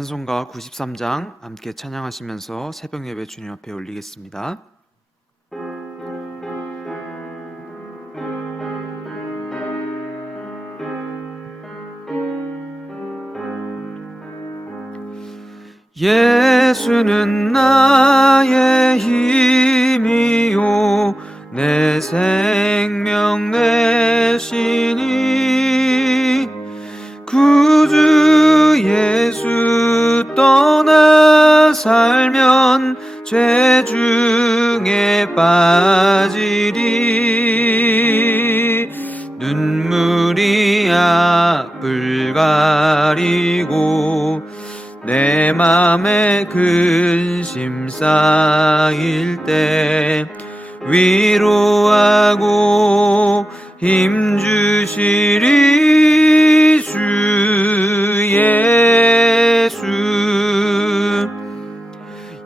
찬송가 93장 함께 찬양하시면서 새벽 예배 주님 앞에 올리겠습니다. 예수는 나의 힘이요 내 생명 내시니 구주 예수 떠나 살면 죄 중에 빠지리. 눈물이 앞을 가리고 내 맘에 근심 쌓일 때 위로하고 힘주시리 주 예수.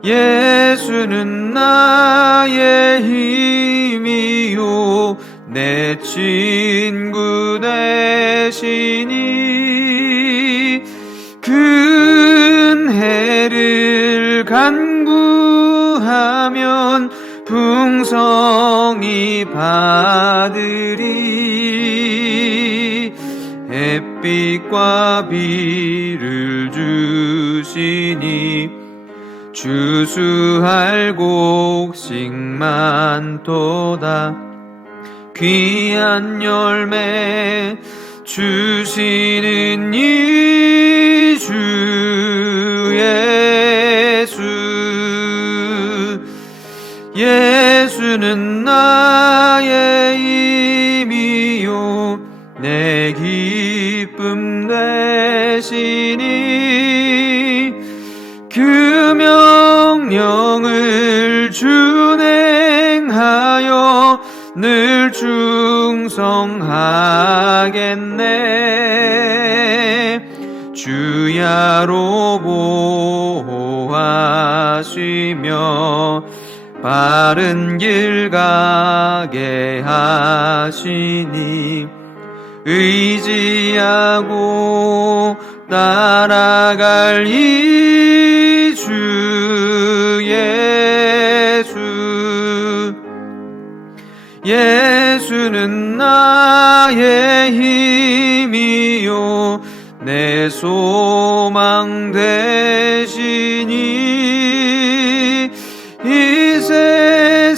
예수는 나의 힘이요 내 친구 되시니 큰 해를 간구하면 풍성히 받으리. 햇빛과 비를 주시니 주수할 곡식 많도다. 귀한 열매 주시는 이 주 예수. 예수는 나의 힘이요 내 기쁨 되시니 그 명령을 준행하여 늘 충성하겠네. 주야로 보호하시며 바른 길 가게 하시니 의지하고 따라갈 이 주 예수. 예수는 나의 힘이요 내 소망 되시니 이 세상을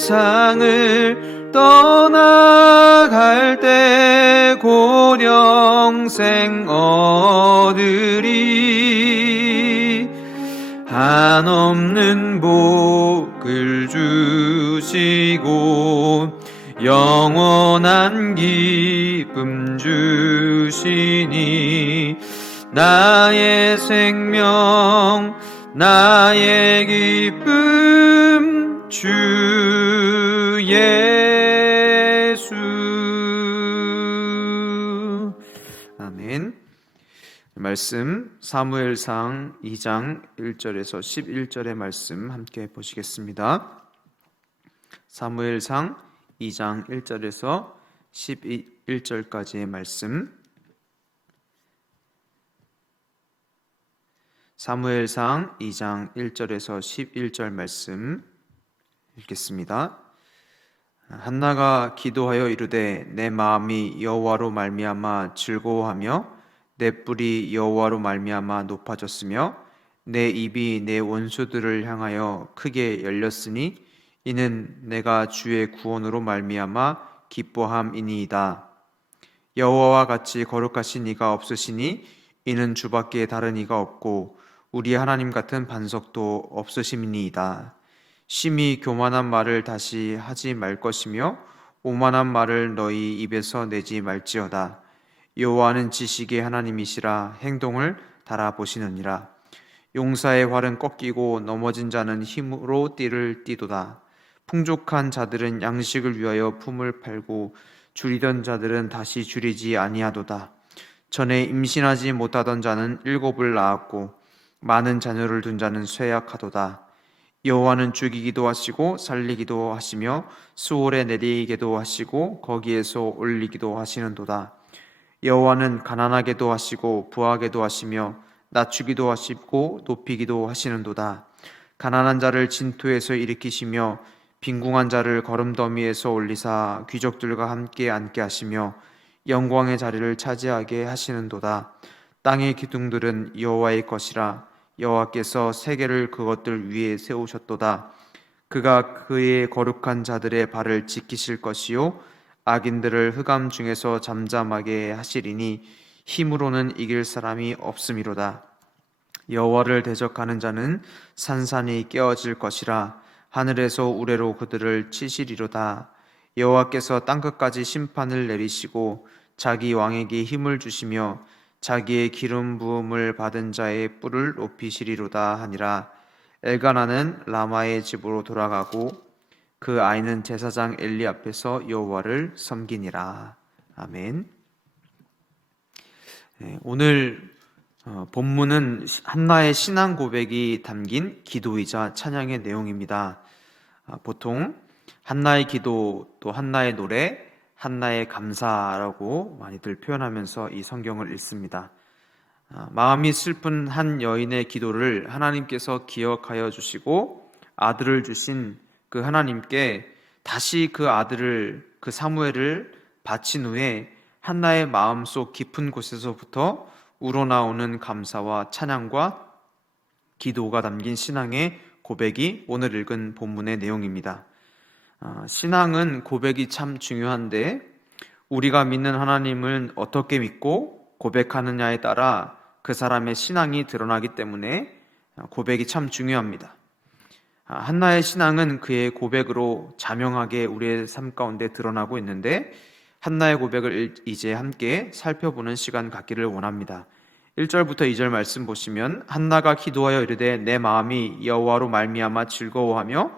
떠나갈 때 고령생 얻으리. 한없는 복을 주시고 영원한 기쁨 주시니 나의 생명 나의 기쁨 주 예수. 아멘. 말씀 사무엘상 2장 1절에서 11절의 말씀 함께 보시겠습니다. 사무엘상 2장 1절에서 11절까지의 말씀. 사무엘상 2장 1절에서 11절 말씀 읽겠습니다. 한나가 기도하여 이르되 내 마음이 여호와로 말미암아 즐거워하며 내 뿔이 여호와로 말미암아 높아졌으며 내 입이 내 원수들을 향하여 크게 열렸으니 이는 내가 주의 구원으로 말미암아 기뻐함이니이다. 여호와와 같이 거룩하신 이가 없으시니 이는 주밖에 다른 이가 없고 우리 하나님 같은 반석도 없으심이니이다. 심히 교만한 말을 다시 하지 말 것이며 오만한 말을 너희 입에서 내지 말지어다. 여호와는 지식의 하나님이시라 행동을 달아보시느니라. 용사의 활은 꺾이고 넘어진 자는 힘으로 띠를 띠도다. 풍족한 자들은 양식을 위하여 품을 팔고 줄이던 자들은 다시 줄이지 아니하도다. 전에 임신하지 못하던 자는 7을 낳았고 많은 자녀를 둔 자는 쇠약하도다. 여호와는 죽이기도 하시고 살리기도 하시며 수월에 내리기도 하시고 거기에서 올리기도 하시는도다. 여호와는 가난하게도 하시고 부하게도 하시며 낮추기도 하시고 높이기도 하시는도다. 가난한 자를 진토에서 일으키시며 빈궁한 자를 거름더미에서 올리사 귀족들과 함께 앉게 하시며 영광의 자리를 차지하게 하시는도다. 땅의 기둥들은 여호와의 것이라. 여호와께서 세계를 그것들 위에 세우셨도다. 그가 그의 거룩한 자들의 발을 지키실 것이요 악인들을 흑암 중에서 잠잠하게 하시리니 힘으로는 이길 사람이 없음이로다. 여호와를 대적하는 자는 산산이 깨어질 것이라. 하늘에서 우레로 그들을 치시리로다. 여호와께서 땅끝까지 심판을 내리시고 자기 왕에게 힘을 주시며 자기의 기름 부음을 받은 자의 뿔을 높이시리로다 하니라. 엘가나는 라마의 집으로 돌아가고 그 아이는 제사장 엘리 앞에서 여호와를 섬기니라. 아멘. 오늘 본문은 한나의 신앙 고백이 담긴 기도이자 찬양의 내용입니다. 보통 한나의 기도, 또 한나의 노래, 한나의 감사라고 많이들 표현하면서 이 성경을 읽습니다. 마음이 슬픈 한 여인의 기도를 하나님께서 기억하여 주시고 아들을 주신 그 하나님께 다시 그 아들을, 그 사무엘을 바친 후에 한나의 마음속 깊은 곳에서부터 우러나오는 감사와 찬양과 기도가 담긴 신앙의 고백이 오늘 읽은 본문의 내용입니다. 신앙은 고백이 참 중요한데 우리가 믿는 하나님을 어떻게 믿고 고백하느냐에 따라 그 사람의 신앙이 드러나기 때문에 고백이 참 중요합니다. 한나의 신앙은 그의 고백으로 자명하게 우리의 삶 가운데 드러나고 있는데 한나의 고백을 이제 함께 살펴보는 시간 갖기를 원합니다. 1절부터 2절 말씀 보시면 한나가 기도하여 이르되 내 마음이 여호와로 말미암아 즐거워하며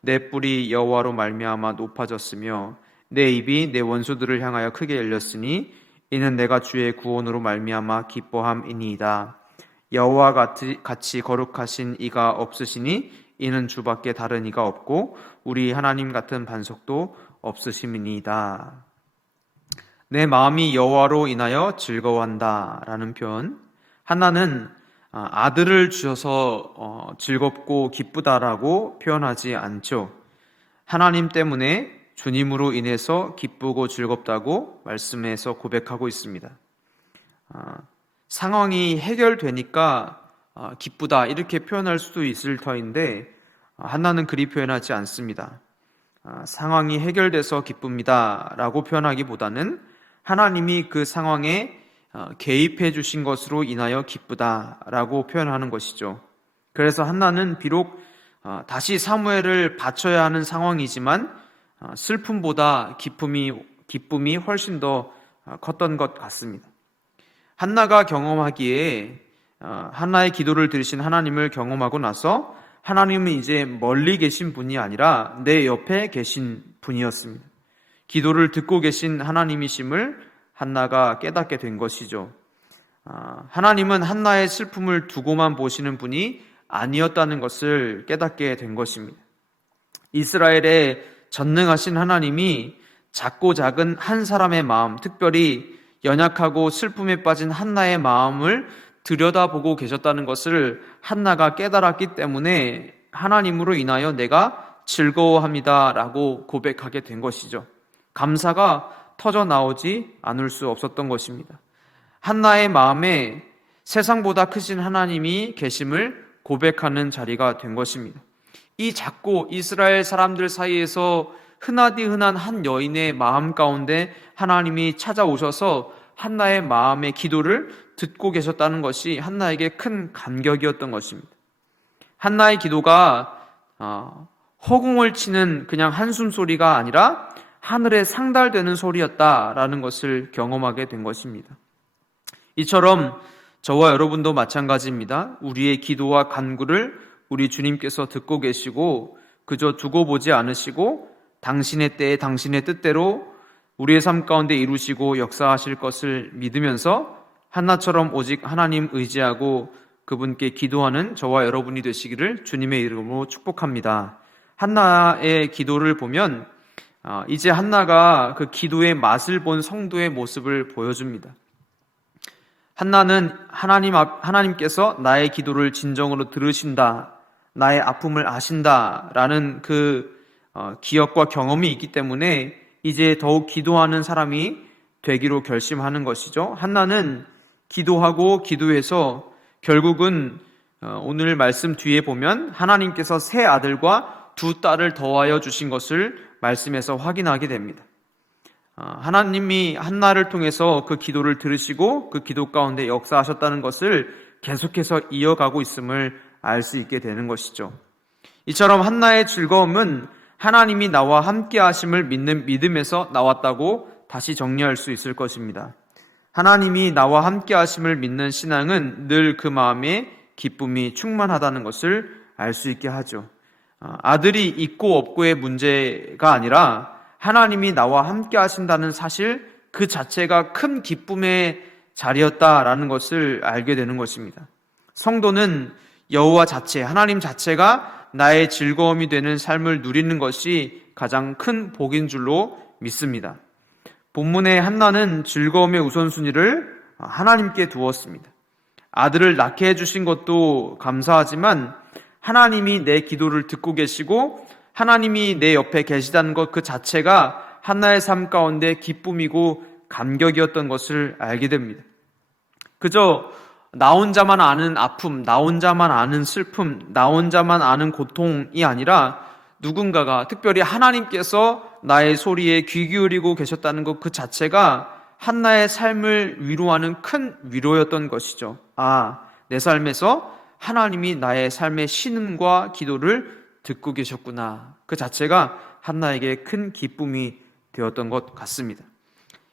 내 뿔이 여호와로 말미암아 높아졌으며 내 입이 내 원수들을 향하여 크게 열렸으니 이는 내가 주의 구원으로 말미암아 기뻐함이니이다. 여호와 같이 거룩하신 이가 없으시니 이는 주밖에 다른 이가 없고 우리 하나님 같은 반석도 없으심이니이다. 내 마음이 여호와로 인하여 즐거워한다 라는 표현, 한나는 아들을 주셔서 즐겁고 기쁘다라고 표현하지 않죠. 하나님 때문에 주님으로 인해서 기쁘고 즐겁다고 말씀에서 고백하고 있습니다. 상황이 해결되니까 기쁘다 이렇게 표현할 수도 있을 터인데 한나는 그리 표현하지 않습니다. 상황이 해결돼서 기쁩니다 라고 표현하기보다는 하나님이 그 상황에 개입해 주신 것으로 인하여 기쁘다라고 표현하는 것이죠. 그래서 한나는 비록 다시 사무엘을 바쳐야 하는 상황이지만 슬픔보다 기쁨이 훨씬 더 컸던 것 같습니다. 한나가 경험하기에 한나의 기도를 들으신 하나님을 경험하고 나서 하나님은 이제 멀리 계신 분이 아니라 내 옆에 계신 분이었습니다. 기도를 듣고 계신 하나님이심을 한나가 깨닫게 된 것이죠. 하나님은 한나의 슬픔을 두고만 보시는 분이 아니었다는 것을 깨닫게 된 것입니다. 이스라엘의 전능하신 하나님이 작고 작은 한 사람의 마음, 특별히 연약하고 슬픔에 빠진 한나의 마음을 들여다보고 계셨다는 것을 한나가 깨달았기 때문에 하나님으로 인하여 내가 즐거워합니다 라고 고백하게 된 것이죠. 감사가 터져 나오지 않을 수 없었던 것입니다. 한나의 마음에 세상보다 크신 하나님이 계심을 고백하는 자리가 된 것입니다. 이 작고 이스라엘 사람들 사이에서 흔하디 흔한 한 여인의 마음 가운데 하나님이 찾아오셔서 한나의 마음의 기도를 듣고 계셨다는 것이 한나에게 큰 감격이었던 것입니다. 한나의 기도가 허공을 치는 그냥 한숨 소리가 아니라 하늘에 상달되는 소리였다라는 것을 경험하게 된 것입니다. 이처럼 저와 여러분도 마찬가지입니다. 우리의 기도와 간구를 우리 주님께서 듣고 계시고 그저 두고 보지 않으시고 당신의 때에 당신의 뜻대로 우리의 삶 가운데 이루시고 역사하실 것을 믿으면서 한나처럼 오직 하나님 의지하고 그분께 기도하는 저와 여러분이 되시기를 주님의 이름으로 축복합니다. 한나의 기도를 보면 이제 한나가 그 기도의 맛을 본 성도의 모습을 보여줍니다. 한나는 하나님께서 나의 기도를 진정으로 들으신다, 나의 아픔을 아신다라는 그 기억과 경험이 있기 때문에 이제 더욱 기도하는 사람이 되기로 결심하는 것이죠. 한나는 기도하고 기도해서 결국은 오늘 말씀 뒤에 보면 하나님께서 세 아들과 두 딸을 더하여 주신 것을 말씀에서 확인하게 됩니다. 하나님이 한나를 통해서 그 기도를 들으시고 그 기도 가운데 역사하셨다는 것을 계속해서 이어가고 있음을 알 수 있게 되는 것이죠. 이처럼 한나의 즐거움은 하나님이 나와 함께 하심을 믿는 믿음에서 나왔다고 다시 정리할 수 있을 것입니다. 하나님이 나와 함께 하심을 믿는 신앙은 늘 그 마음에 기쁨이 충만하다는 것을 알 수 있게 하죠. 아들이 있고 없고의 문제가 아니라 하나님이 나와 함께 하신다는 사실 그 자체가 큰 기쁨의 자리였다라는 것을 알게 되는 것입니다. 성도는 여호와 자체, 하나님 자체가 나의 즐거움이 되는 삶을 누리는 것이 가장 큰 복인 줄로 믿습니다. 본문의 한나는 즐거움의 우선순위를 하나님께 두었습니다. 아들을 낳게 해주신 것도 감사하지만 하나님이 내 기도를 듣고 계시고 하나님이 내 옆에 계시다는 것 그 자체가 한나의 삶 가운데 기쁨이고 감격이었던 것을 알게 됩니다. 그저 나 혼자만 아는 아픔, 나 혼자만 아는 슬픔, 나 혼자만 아는 고통이 아니라 누군가가, 특별히 하나님께서 나의 소리에 귀 기울이고 계셨다는 것 그 자체가 한나의 삶을 위로하는 큰 위로였던 것이죠. 내 삶에서 하나님이 나의 삶의 신음과 기도를 듣고 계셨구나. 그 자체가 한나에게 큰 기쁨이 되었던 것 같습니다.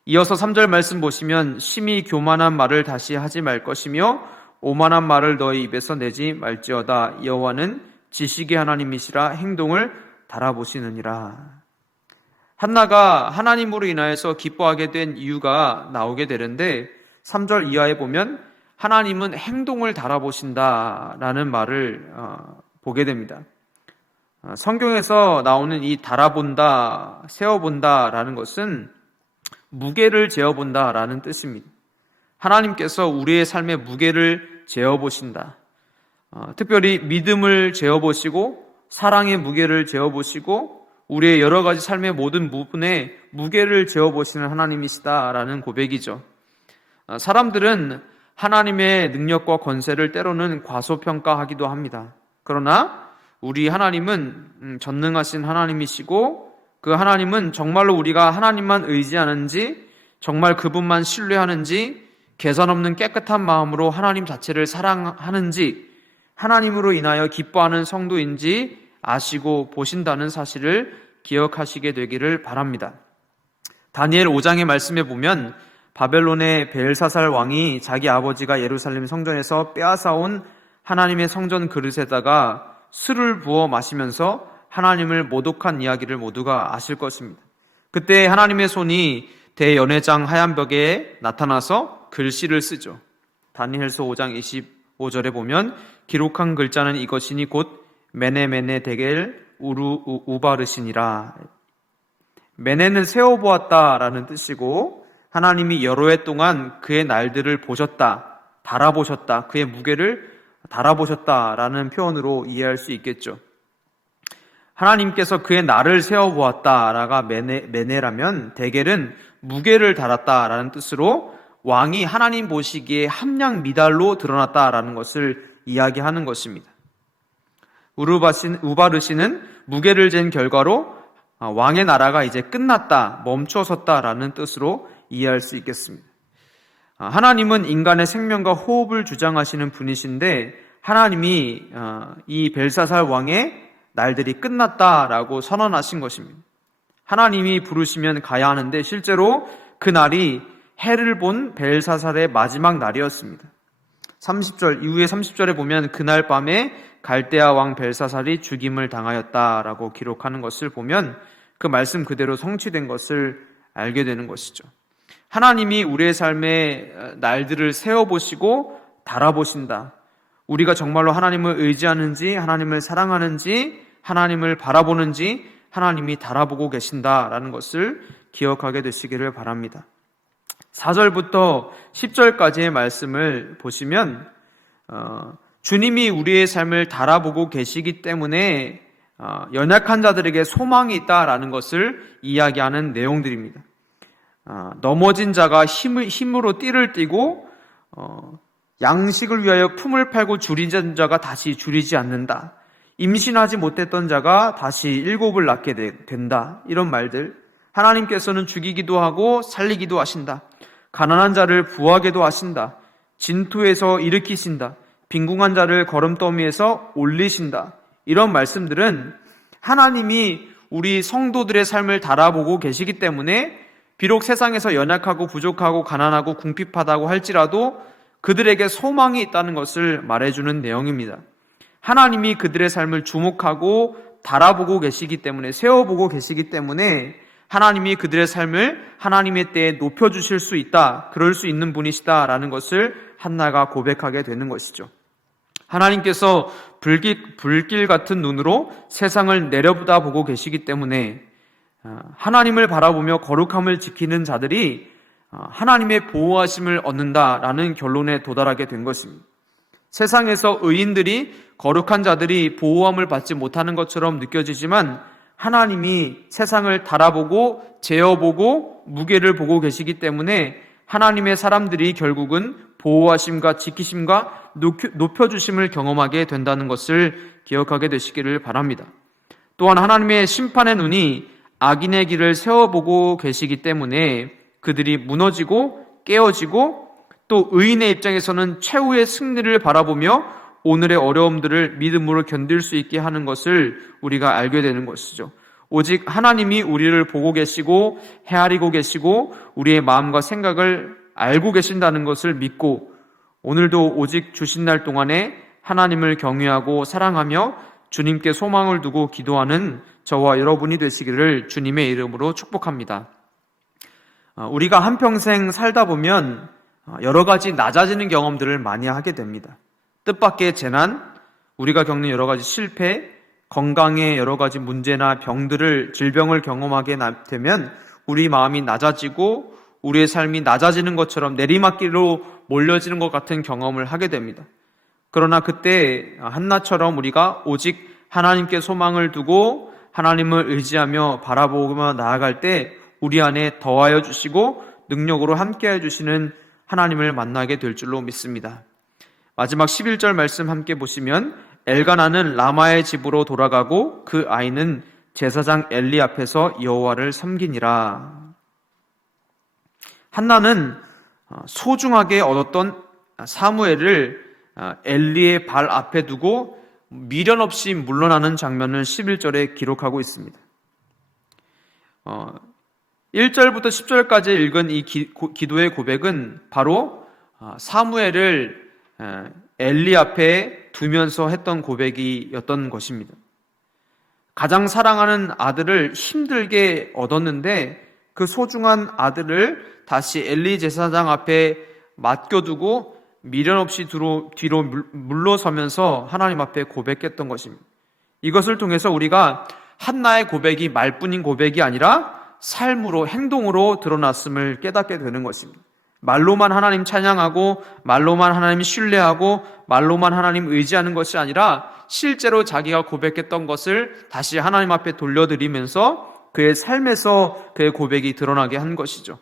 이어서 3절 말씀 보시면 심히 교만한 말을 다시 하지 말 것이며 오만한 말을 너희 입에서 내지 말지어다. 여호와는 지식의 하나님이시라 행동을 달아보시느니라. 한나가 하나님으로 인하여서 기뻐하게 된 이유가 나오게 되는데 3절 이하에 보면 하나님은 행동을 달아보신다라는 말을 보게 됩니다. 성경에서 나오는 이 달아본다, 세어본다라는 것은 무게를 재어본다라는 뜻입니다. 하나님께서 우리의 삶의 무게를 재어보신다. 특별히 믿음을 재어보시고 사랑의 무게를 재어보시고 우리의 여러 가지 삶의 모든 부분에 무게를 재어보시는 하나님이시다라는 고백이죠. 사람들은 하나님의 능력과 권세를 때로는 과소평가하기도 합니다. 그러나 우리 하나님은 전능하신 하나님이시고 그 하나님은 정말로 우리가 하나님만 의지하는지 정말 그분만 신뢰하는지 계산 없는 깨끗한 마음으로 하나님 자체를 사랑하는지 하나님으로 인하여 기뻐하는 성도인지 아시고 보신다는 사실을 기억하시게 되기를 바랍니다. 다니엘 5장의 말씀에 보면 바벨론의 벨사살 왕이 자기 아버지가 예루살렘 성전에서 빼앗아온 하나님의 성전 그릇에다가 술을 부어 마시면서 하나님을 모독한 이야기를 모두가 아실 것입니다. 그때 하나님의 손이 대연회장 하얀 벽에 나타나서 글씨를 쓰죠. 다니엘서 5장 25절에 보면 기록한 글자는 이것이니 곧 메네메네 데겔 우바르시니라. 메네는 세워보았다라는 뜻이고 하나님이 여러 해 동안 그의 날들을 보셨다, 달아보셨다, 그의 무게를 달아보셨다라는 표현으로 이해할 수 있겠죠. 하나님께서 그의 날을 세워보았다라가 메네라면 데겔은 무게를 달았다라는 뜻으로 왕이 하나님 보시기에 함량 미달로 드러났다라는 것을 이야기하는 것입니다. 우바르시는 무게를 잰 결과로 왕의 나라가 이제 끝났다, 멈춰섰다라는 뜻으로 이해할 수 있겠습니다. 하나님은 인간의 생명과 호흡을 주장하시는 분이신데 하나님이 이 벨사살 왕의 날들이 끝났다라고 선언하신 것입니다. 하나님이 부르시면 가야 하는데 실제로 그 날이 해를 본 벨사살의 마지막 날이었습니다. 30절 이후에 30절에 보면 그날 밤에 갈대아 왕 벨사살이 죽임을 당하였다라고 기록하는 것을 보면 그 말씀 그대로 성취된 것을 알게 되는 것이죠. 하나님이 우리의 삶의 날들을 세워보시고 달아보신다. 우리가 정말로 하나님을 의지하는지, 하나님을 사랑하는지, 하나님을 바라보는지 하나님이 달아보고 계신다라는 것을 기억하게 되시기를 바랍니다. 4절부터 10절까지의 말씀을 보시면 주님이 우리의 삶을 달아보고 계시기 때문에 연약한 자들에게 소망이 있다라는 것을 이야기하는 내용들입니다. 넘어진 자가 힘으로 띠를 띠고 양식을 위하여 품을 팔고 줄이던 자가 다시 줄이지 않는다. 임신하지 못했던 자가 다시 7을 낳게 된다. 이런 말들. 하나님께서는 죽이기도 하고 살리기도 하신다. 가난한 자를 부하게도 하신다. 진토에서 일으키신다. 빈궁한 자를 거름더미에서 올리신다. 이런 말씀들은 하나님이 우리 성도들의 삶을 달아보고 계시기 때문에 비록 세상에서 연약하고 부족하고 가난하고 궁핍하다고 할지라도 그들에게 소망이 있다는 것을 말해주는 내용입니다. 하나님이 그들의 삶을 주목하고 달아보고 계시기 때문에, 세워보고 계시기 때문에 하나님이 그들의 삶을 하나님의 때에 높여주실 수 있다, 그럴 수 있는 분이시다라는 것을 한나가 고백하게 되는 것이죠. 하나님께서 불길 같은 눈으로 세상을 내려다보고 계시기 때문에 하나님을 바라보며 거룩함을 지키는 자들이 하나님의 보호하심을 얻는다라는 결론에 도달하게 된 것입니다. 세상에서 의인들이, 거룩한 자들이 보호함을 받지 못하는 것처럼 느껴지지만 하나님이 세상을 달아보고 재어보고 무게를 보고 계시기 때문에 하나님의 사람들이 결국은 보호하심과 지키심과 높여주심을 경험하게 된다는 것을 기억하게 되시기를 바랍니다. 또한 하나님의 심판의 눈이 악인의 길을 세워보고 계시기 때문에 그들이 무너지고 깨어지고 또 의인의 입장에서는 최후의 승리를 바라보며 오늘의 어려움들을 믿음으로 견딜 수 있게 하는 것을 우리가 알게 되는 것이죠. 오직 하나님이 우리를 보고 계시고 헤아리고 계시고 우리의 마음과 생각을 알고 계신다는 것을 믿고 오늘도 오직 주신 날 동안에 하나님을 경외하고 사랑하며 주님께 소망을 두고 기도하는 저와 여러분이 되시기를 주님의 이름으로 축복합니다. 우리가 한평생 살다 보면 여러 가지 낮아지는 경험들을 많이 하게 됩니다. 뜻밖의 재난, 우리가 겪는 여러 가지 실패, 건강의 여러 가지 문제나 질병을 경험하게 되면 우리 마음이 낮아지고 우리의 삶이 낮아지는 것처럼 내리막길로 몰려지는 것 같은 경험을 하게 됩니다. 그러나 그때 한나처럼 우리가 오직 하나님께 소망을 두고 하나님을 의지하며 바라보며 나아갈 때 우리 안에 더하여 주시고 능력으로 함께해 주시는 하나님을 만나게 될 줄로 믿습니다. 마지막 11절 말씀 함께 보시면 엘가나는 라마의 집으로 돌아가고 그 아이는 제사장 엘리 앞에서 여호와를 섬기니라. 한나는 소중하게 얻었던 사무엘을 엘리의 발 앞에 두고 미련 없이 물러나는 장면을 11절에 기록하고 있습니다. 1절부터 10절까지 읽은 이 기도의 고백은 바로 사무엘을 엘리 앞에 두면서 했던 고백이었던 것입니다. 가장 사랑하는 아들을 힘들게 얻었는데 그 소중한 아들을 다시 엘리 제사장 앞에 맡겨두고 미련 없이 뒤로 물러서면서 하나님 앞에 고백했던 것입니다. 이것을 통해서 우리가 한나의 고백이 말뿐인 고백이 아니라 삶으로, 행동으로 드러났음을 깨닫게 되는 것입니다. 말로만 하나님 찬양하고 말로만 하나님 신뢰하고 말로만 하나님 의지하는 것이 아니라 실제로 자기가 고백했던 것을 다시 하나님 앞에 돌려드리면서 그의 삶에서 그의 고백이 드러나게 한 것이죠.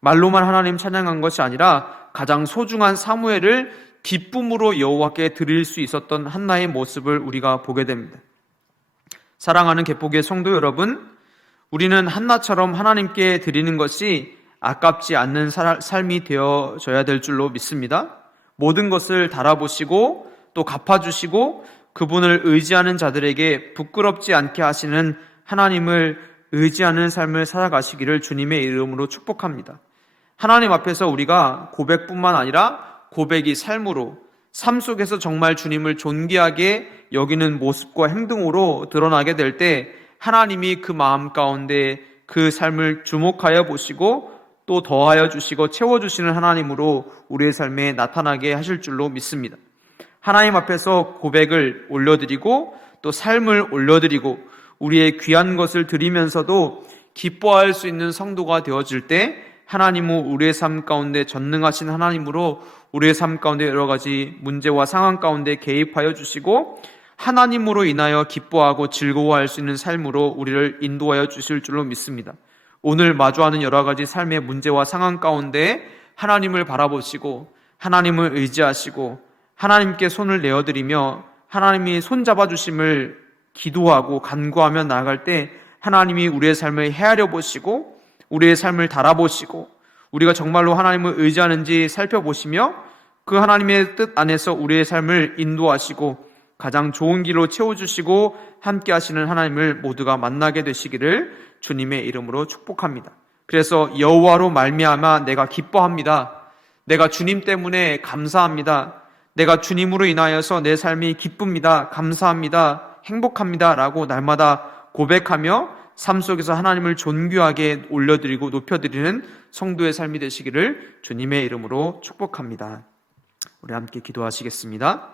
말로만 하나님 찬양한 것이 아니라 가장 소중한 사무엘을 기쁨으로 여호와께 드릴 수 있었던 한나의 모습을 우리가 보게 됩니다. 사랑하는 개복의 성도 여러분, 우리는 한나처럼 하나님께 드리는 것이 아깝지 않는 삶이 되어져야 될 줄로 믿습니다. 모든 것을 달아보시고 또 갚아주시고 그분을 의지하는 자들에게 부끄럽지 않게 하시는 하나님을 의지하는 삶을 살아가시기를 주님의 이름으로 축복합니다. 하나님 앞에서 우리가 고백뿐만 아니라 고백이 삶으로, 삶 속에서 정말 주님을 존귀하게 여기는 모습과 행동으로 드러나게 될 때 하나님이 그 마음 가운데 그 삶을 주목하여 보시고 또 더하여 주시고 채워주시는 하나님으로 우리의 삶에 나타나게 하실 줄로 믿습니다. 하나님 앞에서 고백을 올려드리고 또 삶을 올려드리고 우리의 귀한 것을 드리면서도 기뻐할 수 있는 성도가 되어질 때 하나님은 우리의 삶 가운데 전능하신 하나님으로 우리의 삶 가운데 여러 가지 문제와 상황 가운데 개입하여 주시고 하나님으로 인하여 기뻐하고 즐거워할 수 있는 삶으로 우리를 인도하여 주실 줄로 믿습니다. 오늘 마주하는 여러 가지 삶의 문제와 상황 가운데 하나님을 바라보시고 하나님을 의지하시고 하나님께 손을 내어드리며 하나님이 손잡아 주심을 기도하고 간구하며 나아갈 때 하나님이 우리의 삶을 헤아려 보시고 우리의 삶을 달아보시고 우리가 정말로 하나님을 의지하는지 살펴보시며 그 하나님의 뜻 안에서 우리의 삶을 인도하시고 가장 좋은 길로 채워주시고 함께 하시는 하나님을 모두가 만나게 되시기를 주님의 이름으로 축복합니다. 그래서 여호와로 말미암아 내가 기뻐합니다. 내가 주님 때문에 감사합니다. 내가 주님으로 인하여서 내 삶이 기쁩니다. 감사합니다. 행복합니다. 라고 날마다 고백하며 삶 속에서 하나님을 존귀하게 올려드리고 높여드리는 성도의 삶이 되시기를 주님의 이름으로 축복합니다. 우리 함께 기도하시겠습니다.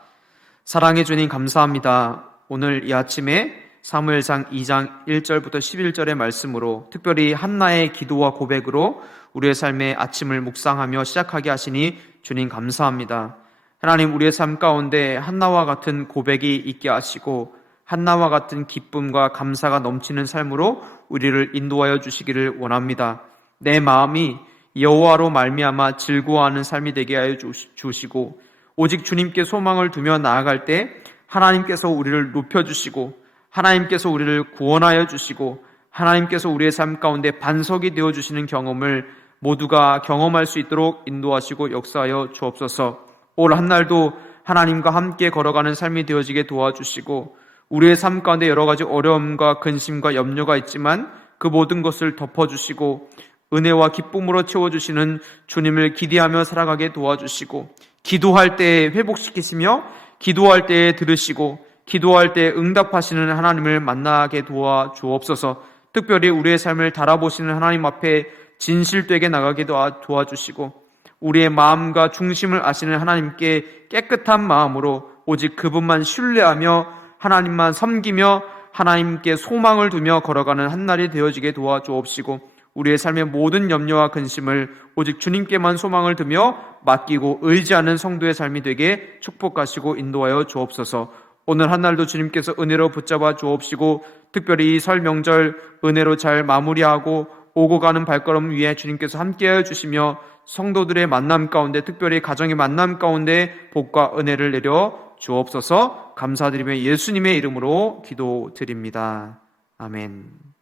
사랑해 주님 감사합니다. 오늘 이 아침에 사무엘상 2장 1절부터 11절의 말씀으로 특별히 한나의 기도와 고백으로 우리의 삶의 아침을 묵상하며 시작하게 하시니 주님 감사합니다. 하나님, 우리의 삶 가운데 한나와 같은 고백이 있게 하시고 한나와 같은 기쁨과 감사가 넘치는 삶으로 우리를 인도하여 주시기를 원합니다. 내 마음이 여호와로 말미암아 즐거워하는 삶이 되게 하여 주시고 오직 주님께 소망을 두며 나아갈 때 하나님께서 우리를 높여주시고 하나님께서 우리를 구원하여 주시고 하나님께서 우리의 삶 가운데 반석이 되어주시는 경험을 모두가 경험할 수 있도록 인도하시고 역사하여 주옵소서. 올 한날도 하나님과 함께 걸어가는 삶이 되어지게 도와주시고 우리의 삶 가운데 여러 가지 어려움과 근심과 염려가 있지만 그 모든 것을 덮어주시고 은혜와 기쁨으로 채워주시는 주님을 기대하며 살아가게 도와주시고 기도할 때에 회복시키시며 기도할 때에 들으시고 기도할 때에 응답하시는 하나님을 만나게 도와주옵소서. 특별히 우리의 삶을 달아보시는 하나님 앞에 진실되게 나가게 도와주시고 우리의 마음과 중심을 아시는 하나님께 깨끗한 마음으로 오직 그분만 신뢰하며 하나님만 섬기며 하나님께 소망을 두며 걸어가는 한날이 되어지게 도와주옵시고 우리의 삶의 모든 염려와 근심을 오직 주님께만 소망을 두며 맡기고 의지하는 성도의 삶이 되게 축복하시고 인도하여 주옵소서. 오늘 한날도 주님께서 은혜로 붙잡아 주옵시고 특별히 이 설 명절 은혜로 잘 마무리하고 오고 가는 발걸음 위에 주님께서 함께하여 주시며 성도들의 만남 가운데 특별히 가정의 만남 가운데 복과 은혜를 내려 주옵소서. 감사드리며 예수님의 이름으로 기도드립니다. 아멘.